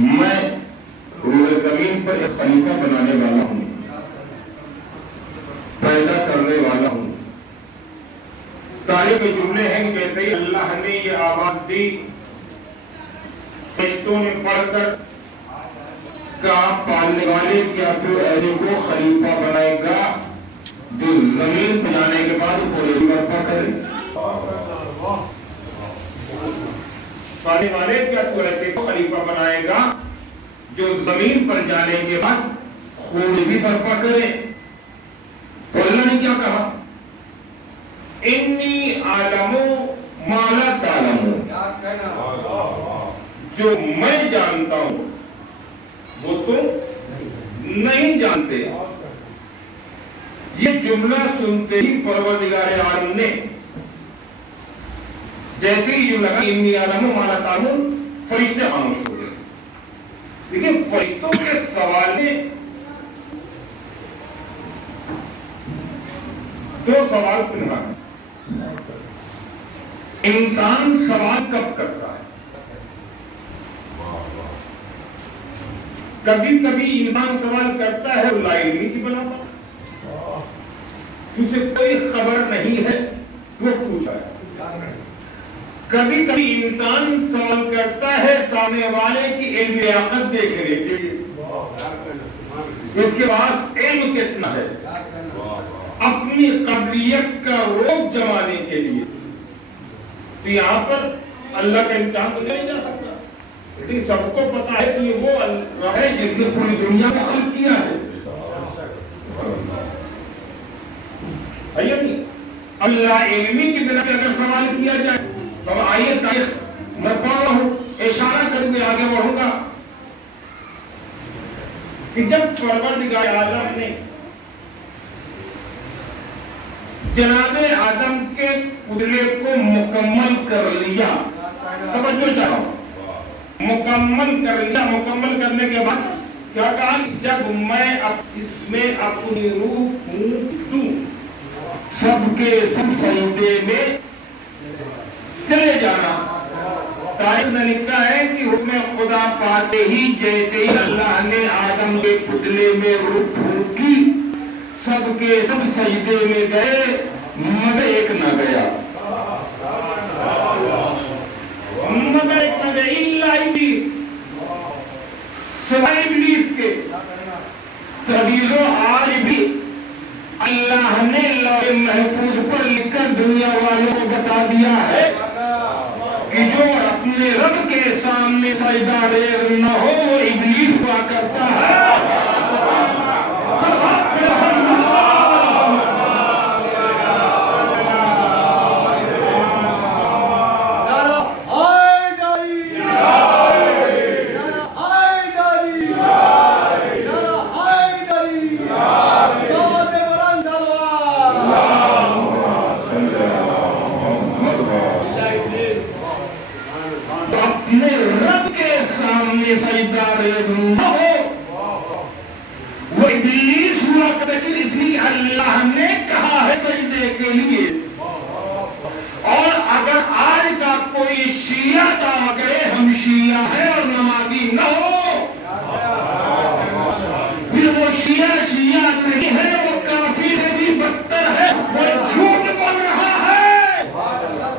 میں روئے زمین پر ایک خلیفہ بنانے والا ہوں، پیدا کرنے والا ہوں۔ تاریخ کے جملے ہیں جیسے ہی اللہ نے یہ آواز دی، فرشتوں نے پڑھ کر کہا پالنے والے کیا تو ایسے کو خلیفہ بنائے گا جو زمین پہ جانے کے بعد پورے برپا کرے؟ پالنے والے کیا تو ایسے کو خلیفہ بنائے گا جو زمین پر جانے کے بعد خون بھی برپا کرے؟ تو اللہ نے کیا کہا؟ انی عالم ما لا تعلمون، جو میں جانتا ہوں وہ تم نہیں جانتے۔ یہ جملہ سنتے ہی پروردگار عالم نے جیسے ہی جملہ کہا انی عالم ما لا تعلمون، فرشتے خاموش ہو گئے۔ لیکن فرشتوں کے سوال نے دو سوال پنہا ہے۔ انسان سوال کب کرتا ہے؟ کبھی کبھی انسان سوال کرتا ہے لا علمی کی بنا پر، اسے کوئی خبر نہیں ہے وہ پوچھا ہے۔ کبھی کبھی انسان سوال کرتا ہے سامنے والے کی علم لیاقت دیکھنے کے لیے، اس کے بعد علم کتنا ہے، اپنی قابلیت کا روپ جمانے کے لیے۔ تو یہاں پر اللہ کا امتحان تو نہیں جا سکتا، لیکن سب کو پتا ہے کہ یہ وہ اللہ ہے جس نے پوری دنیا کو خلق کیا ہے۔ اللہ علمی کی بنا پہ اگر سوال کیا جائے تو آئیے تاریخ میں پڑھ رہا ہوں، اشارہ کر کے آگے بڑھوں گا کہ جب پروردگار عالم نے جناب آدم کے پتلے کو مکمل کر لیا، توجہ چاہو، مکمل کر لیا، مکمل کرنے کے بعد کیا کہا؟ جب میں اس میں اپنی روح پھونک دوں سب کے سب سجدے میں چلے جانا۔ تاریخ نے لکھا ہے کہ حکم خدا پاتے ہی جیسے ہی اللہ نے آدم کے پتلے میں روح پھونکی سب کے سب سجدے میں گئے مگر ایک نہ گیا، مگر ایک نہ گیا الا ابلیس، سوائے ابلیس کے۔ تبیزو آج بھی اللہ نے لوح محفوظ پر لکھ کر دنیا والوں کو بتا دیا ہے کہ جو اپنے رب کے سامنے سجدہ ریز نہ ہو وہ ابلیس ہوا کرتا ہے۔ سجدہ ریز نہ ہو وہ ابلیس ہوا کرتا، اس لیے اللہ نے کہا ہے سجدے کے لیے۔ اور اگر آج کا کوئی شیعہ دعویٰ کرے ہم شیعہ ہیں اور نمازی نہ ہو، پھر وہ شیعہ نہیں ہے، وہ کافر ہے، بھی بدتر ہے، وہ جھوٹ بول رہا ہے۔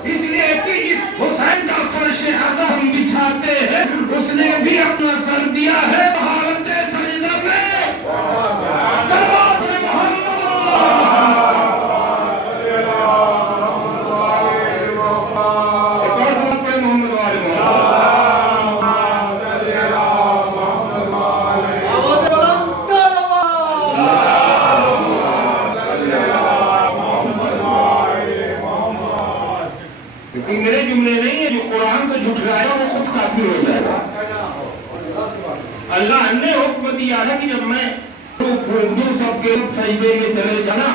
اس لیے کہ حسین کا فرش عزا ہم بچھاتے ہیں، اس نے بھی اپنا سر دیا ہے حالت سجدہ میں۔ میرے جملے نہیں ہیں، جو قرآن کو جھٹلائے گا وہ خود کافر ہو جائے گا۔ اللہ نے حکم دیا ہے کہ جب میں پھونکوں سب کے سجدے میں چلے جانا،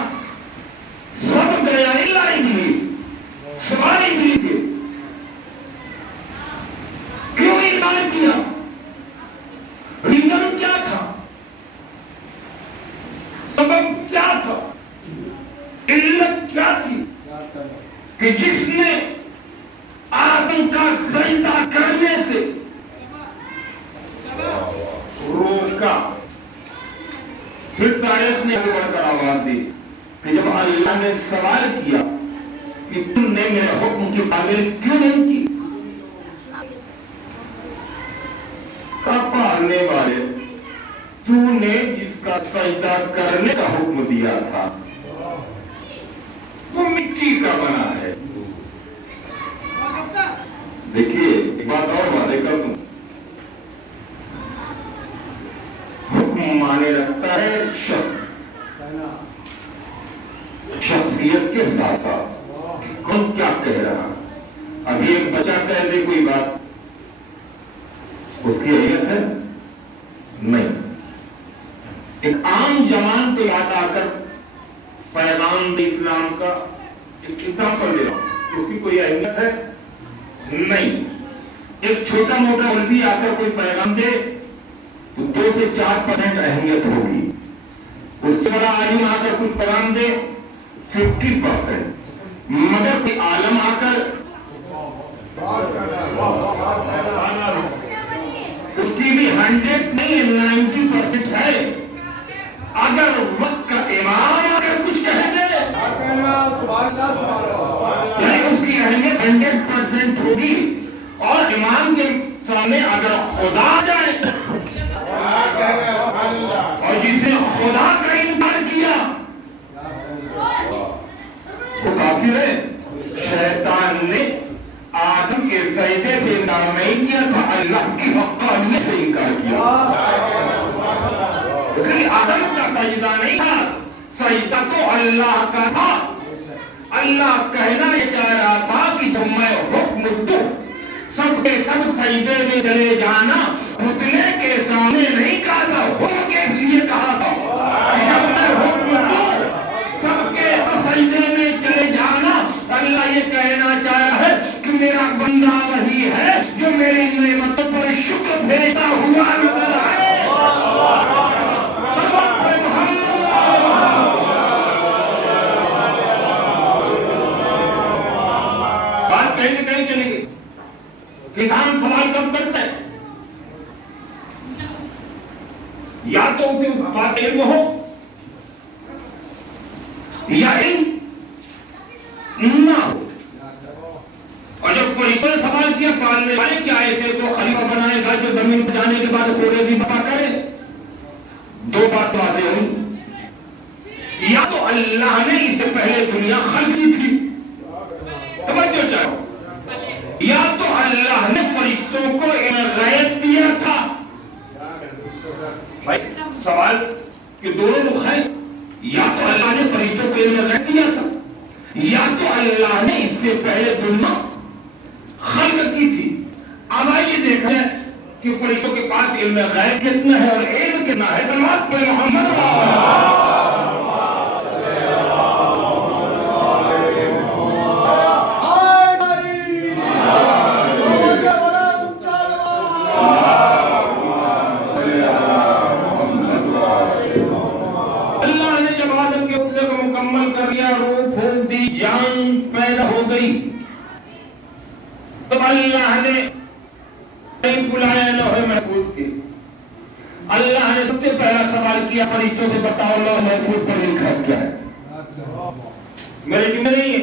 سب گیا الا ابلیس، سوائے ابلیس کے۔ کیوں انکار کیا؟ ریزن کیا تھا؟ سبب کیا تھا؟ علت کیا تھی کہ جس نے آدم کا سجدہ کرنے سے بات دی کہ جب اللہ نے سوال کیا کہ تم نے میرے حکم کی پابندی کیوں نہیں کی، پالنے والے تو نے جس کا سجدہ کرنے کا حکم دیا تھا وہ مٹی کا بنا ہے۔ دیکھیے ایک بات اور باتیں کر دوں، حکم مانے رکھتا ہے شخصیت کے ساتھ ساتھ کون کیا کہہ رہا۔ ابھی ایک بچہ کہہ دے کوئی بات، اس کی اہمیت ہے نہیں۔ ایک عام جوان کو یاد آ کر پیغام اسلام کا ایگزامپل لے رہا ہوں، اس کی کوئی اہمیت ہے نہیں۔ ایک چھوٹا موٹا مولوی آ کر کوئی پیغام دے تو 2 سے 4% اہمیت ہوگی، اس سے بڑا عالم آ کر کچھ پیغام دے 50%، مگر کوئی عالم آ کر اس کی بھی 100 نہیں 90% ہے۔ اگر وقت کا امام اگر کچھ کہہ دے اس کی اہمیت 100% ہوگی، اور امام کے سامنے اگر خدا جائے اور جس نے خدا کا انکار کیا وہ کافر ہے۔ شیطان نے آدم کے سجدے سے انکار نہیں کیا تھا، اللہ کی حقانیت سے انکار کیا۔ لیکن آدم کا سجدہ نہیں تھا، سجدہ تو اللہ کا تھا۔ اللہ کہنا یہ چاہ رہا تھا کہ جب میں حکم دوں سب کے سب سجدے میں چلے جانا، پتلے کے سامنے نہیں کہا تھا، حکم کے لیے کہا تھا۔ جب میں حکم دوں سب کے سب سجدے میں چلے جانا، اللہ یہ کہنا چاہ رہا ہے کہ میرا بندہ وہی ہے جو میری نعمتوں پر شکر بھیجتا ہوا نظر آئے۔ بات کہیں نہ کہیں چلے گی، کسان سوال کب کرتا ہے؟ یا تو اسے بات علم ہو یا علم نہ ہو۔ اور جب فرشتوں نے سوال کیا پالنے والے کیا ایسے کو خلیفہ بنائے گا جو زمین پر جانے کے بعد خورے بھی بپا کرے؟ 2 بات باتیں ہوئی، یا تو اللہ نے اس سے پہلے دنیا خلق کی تھی، توجہ چاہو، یا تو اللہ نے فرشتوں کو غیب دیا تھا۔ بھائی سوال کہ دونوں رخ ہیں، یا تو اللہ نے فرشتوں کو غیب دیا تھا، یا تو اللہ نے اس سے پہلے دنیا خلق کی تھی۔ اب آئیے دیکھ رہے ہیں کہ فرشتوں کے پاس علم غیب کتنا ہے اور علم کتنا ہے۔ کلمات پہ محمد جان پیدا ہو گئی، تو اللہ نے بلایا لوح محفوظ کے۔ اللہ نے سب سے پہلا سوال کیا فرشتوں سے، بتاؤ لوح محفوظ پر لکھا کیا ہے؟ میرے ذمہ نہیں ہے۔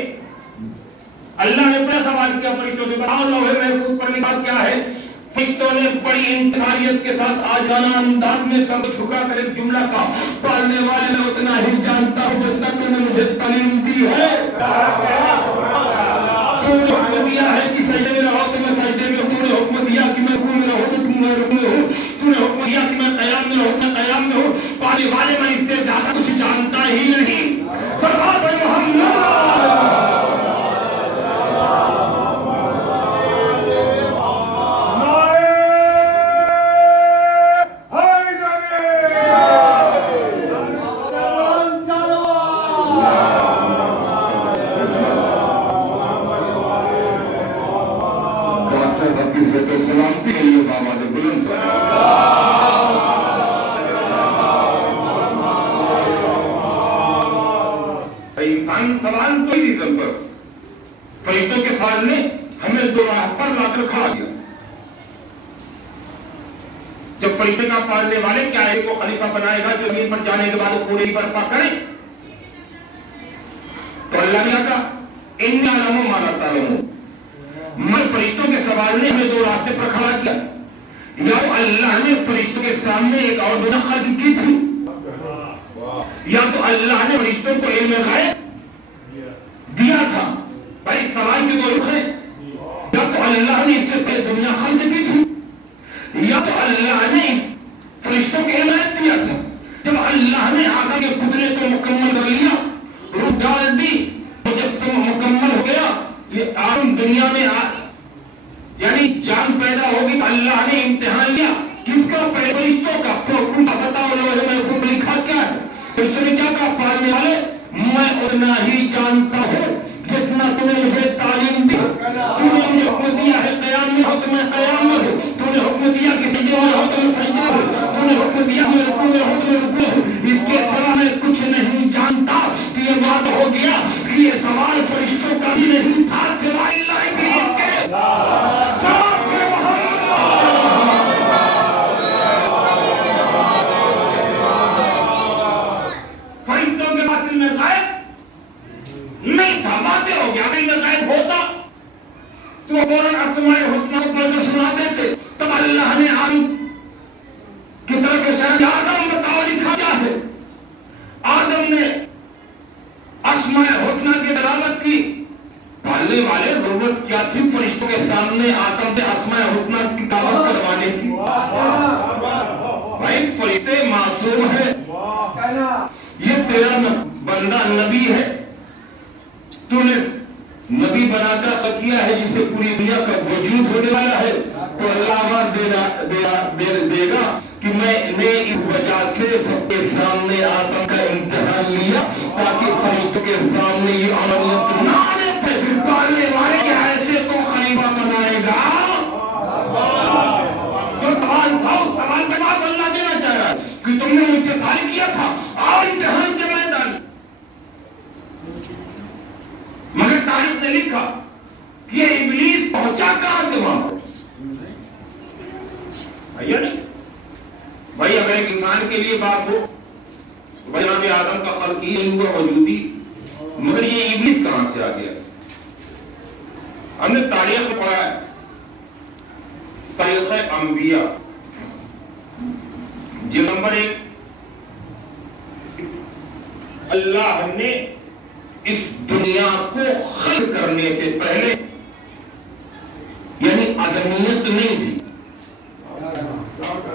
اللہ نے پہلا سوال کیا فرشتوں سے، بتاؤ لوح محفوظ پر لکھا کیا ہے؟ فرشتوں نے بڑی انتظاریت کے ساتھ آجانا انداز میں سر جھکا کر ایک جملہ کہا، پالنے والے میں اتنا ہی جانتا ہوں جتنا تو نے مجھے تعلیم دی ہے۔ تو نے حکم دیا ہے کہ سجدے میں رہو تو میں سجدے میں ہوں، تو نے حکم دیا کہ میں رکوع میں رہوں تو میں رکوع میں ہوں، تو نے حکم دیا کہ میں قیام میں رہوں میں قیام میں ہوں۔ پالنے والے میں اس سے زیادہ کچھ جانتا ہی نہیں۔ سرکار محمد سلامتی کے لیے بابا نے بلند انسان سوال تو ہی نہیں کرتا۔ فرشتوں کے سوال نے ہمیں دو راہ پر لا کر کھڑا دیا۔ جب فرشتے کا پالنے والے کیا ہے کو خلیفہ بنائے گا جو زمین پر جانے کے بعد پورے برپا کرے؟ اللہ نے کہا انی اعلم ما لا تعلمون، میں فرشتوں کے سوال نے ہمیں دو راستے پر کھڑا کیا، یا تو اللہ نے فرشتوں کے سامنے ایک اور دنیا خلق کی تھی، یا تو اللہ نے فرشتوں کو علم غیب دیا تھا۔ بھائی سوال کے دو رخ ہیں، یا تو اللہ نے اس سے پہلے دنیا خلق کی تھی، یا تو اللہ نے فرشتوں کے علم غیب دیا تھا۔ جب اللہ نے آدم کے پتلے کو مکمل کر لیا، روح ڈال دی، تو جب سب مکمل ہو گیا، یہ آدم دنیا میں یعنی جان پیدا ہوگی، تو اللہ نے امتحان لیا کس کا؟ فرشتوں کا۔ بتاؤ لوح محفوظ میں لکھا کیا ہے؟ فرشتوں نے کیا کہا؟ پالنے والے میں اتنا ہی جانتا ہوں جتنا تم نے مجھے تعلیم دی، تو نے مجھے حکم دیا ہے قیام میں ہو تو میں قیام میں ہوں، تو نے حکم دیا کہ سجدے میں ہو تو میں سجدے میں ہوں، تو نے حکم دیا میں رکوع میں ہو تو میں رکوع ہوں، اس کے سوا میں کچھ نہیں جانتا۔ تو یہ بات ہو گیا کہ یہ سوال فرشتوں کا بھی نہیں تھا، سوائے اللہ ابلیس کے۔ فرشتوں کے باطن میں غائب نہیں تھا، واضح ہو گیا۔ اگر میں غائب ہوتا تو فوراً اسماء الحسنی پڑھ کے سنا دیتے۔ تب اللہ نے آدم کی طرف اشارہ کیا، آدم بتاؤ لکھا کیا ہے؟ آدم نے اسماء الحسنی کی تلاوت کی۔ پالنے والے ضرورت کیا تھی فرشتوں کے سامنے آدم سے اسماء الحسنی کی تلاوت کروانے کی؟ بھائی فرشتے معصوم ہیں، یہ تیرا بندہ نبی ہے، تو نے نبی بنا کر کیا ہے جسے پوری دنیا کا وجود ہونے والا ہے، تو اللہ آواز دے گا کہ میں نے اس وجہ سے سب کے سامنے آدم کا امتحان لیا تاکہ فرشتوں کے سامنے یہ عملیت نہ آنے پہ پالنے والے کے ایسے کو خلیفہ بنائے گا۔ جو سوال تھا اس سوال کے بعد اللہ دینا چاہ رہا ہے کہ تم نے مجھ سے سوال کیا تھا اور امتحان کے میدان، مگر تاریخ نے لکھا کہ یہ ابلیس پہنچا کہاں سے وہاں پر؟ بھائی اگر ایک انسان کے لیے بات ہو تو بھائی جناب آدم کا خلق ہی نہیں ہوا وجودی، مگر یہ ابلیس کہاں سے آ گیا؟ ہم نے تاریخ میں پڑھا ہے، تاریخ انبیاء جلد نمبر 1، اللہ نے اس دنیا کو خلق کرنے سے پہلے یعنی آدمیت نہیں تھی،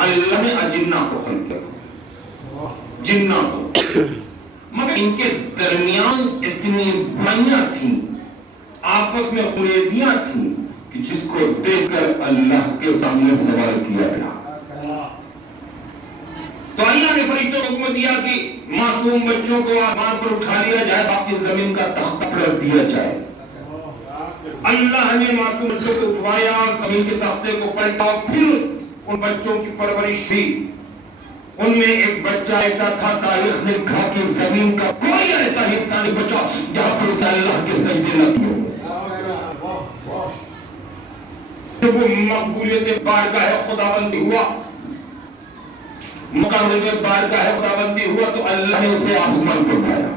اللہ نے اجنہ کو خلق کیا، جنہ کو، مگر ان کے درمیان اتنی برائیاں تھیں، آپس میں خلیزیاں تھیں کہ جس کو دیکھ کر اللہ کے سامنے سوال کیا گیا۔ تو اللہ نے فرشتوں کو حکم دیا کہ معصوم بچوں کو آسمان پر اٹھا لیا جائے، باقی زمین کا تختہ پلٹ دیا جائے۔ اللہ نے معصوم بچوں کو اٹھوایا، زمین کے تختے کو پلٹا، پھر ان بچوں کی پرورش ہوئی۔ ان میں ایک بچہ ایسا تھا، تاریخ نے لکھا کہ زمین کا کوئی ایسا حصہ نہیں بچا جہاں پر اسے اللہ کے سجدے نہ کیے ہوئے۔ جب وہ مقبولیت بارگاہ خداوندی ہوا، مقرر بارگاہ خداوندی ہوا، تو اللہ نے اسے آسمان پر اٹھایا۔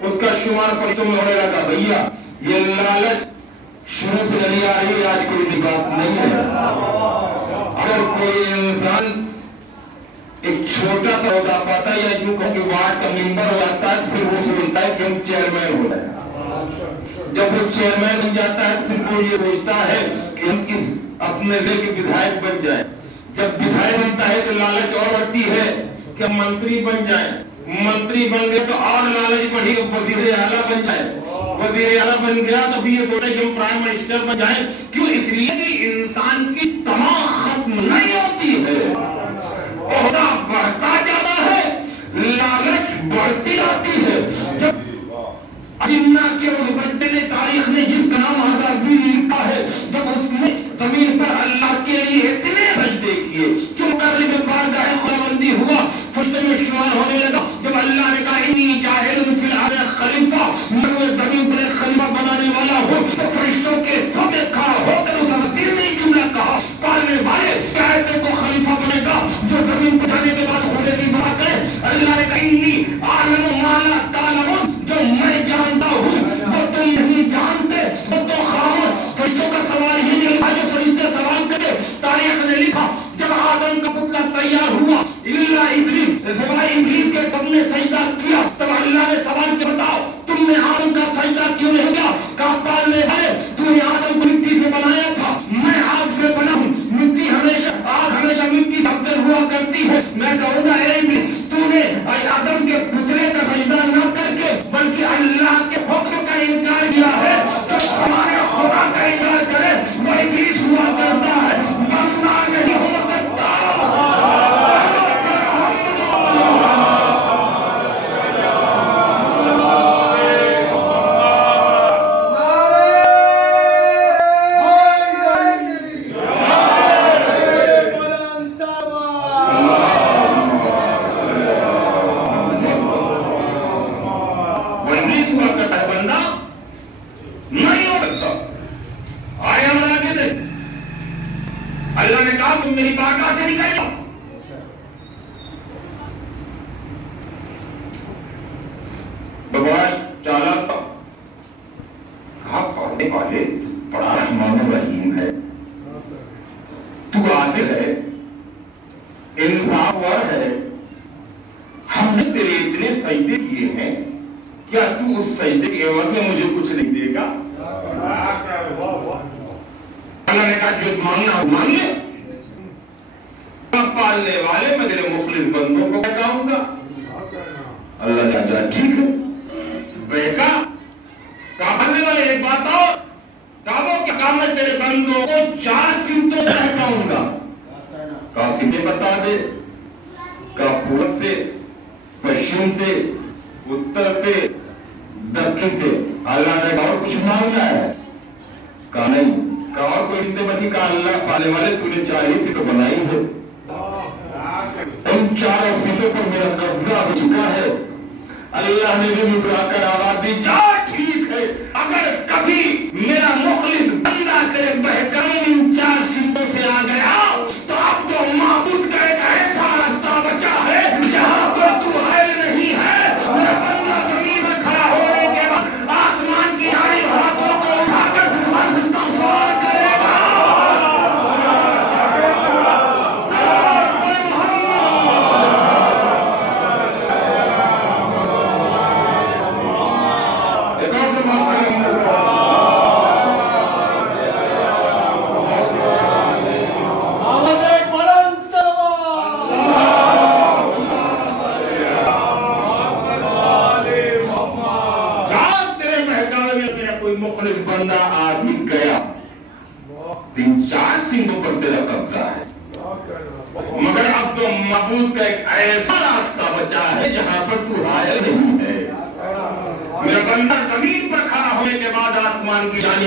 اس کا شمار فرشتوں میں ہونے لگا۔ بھیا یہ لالچ شروع سے نہیں آ رہی، آج کوئی نئی بات نہیں ہے۔ اگر کوئی انسان ایک چھوٹا سا عہدہ پاتا ہے یا یوں کہوں کہ وارڈ کا ممبر ہو جاتا ہے، پھر وہ سوچتا ہے کہ ہم چیئرمین ہو رہے ہیں۔ جب وہ چیئرمین بن جاتا ہے پھر وہ یہ سوچتا ہے کہ ہم کس اپنے لے کے ودھائک بن جائیں۔ جب ودھائک بنتا ہے تو لالچ اور بڑھتی ہے کہ ہم منتری بن جائیں، منتری بن گئے تو اور لالچ بڑھی، وزیر اعلیٰ بن جائیں، وزیر اعلیٰ بن گیا تو بھی یہ سوچے کہ ہم پرائم منسٹر بن جائیں۔ کیوں؟ اس لیے کہ انسان کی تمام ختم نہیں ہوتی ہے، عہدہ بڑھتا جاتا ہے، لالچ بڑھتی آتی ہے۔ جب اجنہ کے اس بچے نے، تاریخ نے جس کا نام آزادی لکھا ہے، جب اس نے زمین پر اللہ کے لیے اتنے سجدے کیے کہ مقرر بارگاہ خداوندی ہوا، فرشتوں میں شمار ہونے لگا۔ جب اللہ نے کہا انی جاعل فی الارض خلیفہ، میں زمین پر ایک خلیفہ بنانے والا ہوں، تو فرشتوں کے سامنے کھڑا ہو کر اس نے جملہ کہا، پالنے والے کیا ایسے میں کہوں گا اے بھی تو نے آدم کے پتلے کا سجدہ نہ کر کے بلکہ اللہ کے حکم کا انکار کیا ہے. تو ہمارے خدا کا انکار کرے وہ ابلیس ہوا کرتا ہے، بندہ نہیں ہو سکتا. اللہ نے کہا تم میری بارگاہ سے نکل جاؤ. بڑا چالاک تھا، کہا پڑھنے والے بڑا رحمان الرحیم ہے، تو عادل ہے، انصاف ور ہے، ہم نے تیرے اتنے سجدے کیے ہیں، کیا تو اس سجدے کے عوض میں مجھے کچھ نہیں دے گا؟ اللہ نے کہا جو مانگنا ہو مانگیے، پالنے والے میں تیرے مخلص بندوں کو بتاؤں گا. اللہ نے کہا ٹھیک ہے. بیکا کہنے والے ایک بات اور کہو کہ کہا میں تیرے بندوں کو 4 سمتوں سے بتاؤں گا. کہا سمتیں بتا دے. کہا پورب سے، پشچم سے، اتر سے، دکن سے. اللہ نے کہا اور کچھ مانگنا ہے؟ کہا نہیں. کہا اور کوئی سمتیں بتی؟ کہا اللہ پالنے والے تو نے 4 ہی تو بنائی ہے، ان 4 سمتوں پر میرا قبضہ ہو چکا ہے. اللہ نے بھی مسکرا کر آواز دی جا ٹھیک ہے، اگر کبھی میرا مخلص بندہ تیرے بہترین ان 4 سمتوں سے آ گیا تو اب تو معبود کا ایک ایسا راستہ بچا ہے جہاں پر تو ہے نہیں ہے. میرا بندہ زمین میں کھڑا ہونے کے بعد آسمان کی آئی ہاتھوں کو اٹھا کر استغفار کرے گا. مخلص بندہ آ بھی گیا، 3-4 سمتوں پر تیرا قبضہ ہے، مگر اب تو معبود کا ایک ایسا راستہ بچا ہے جہاں پر تو حائل نہیں ہے. میرا بندہ زمین پر کھڑا ہونے کے بعد آسمان کی جانب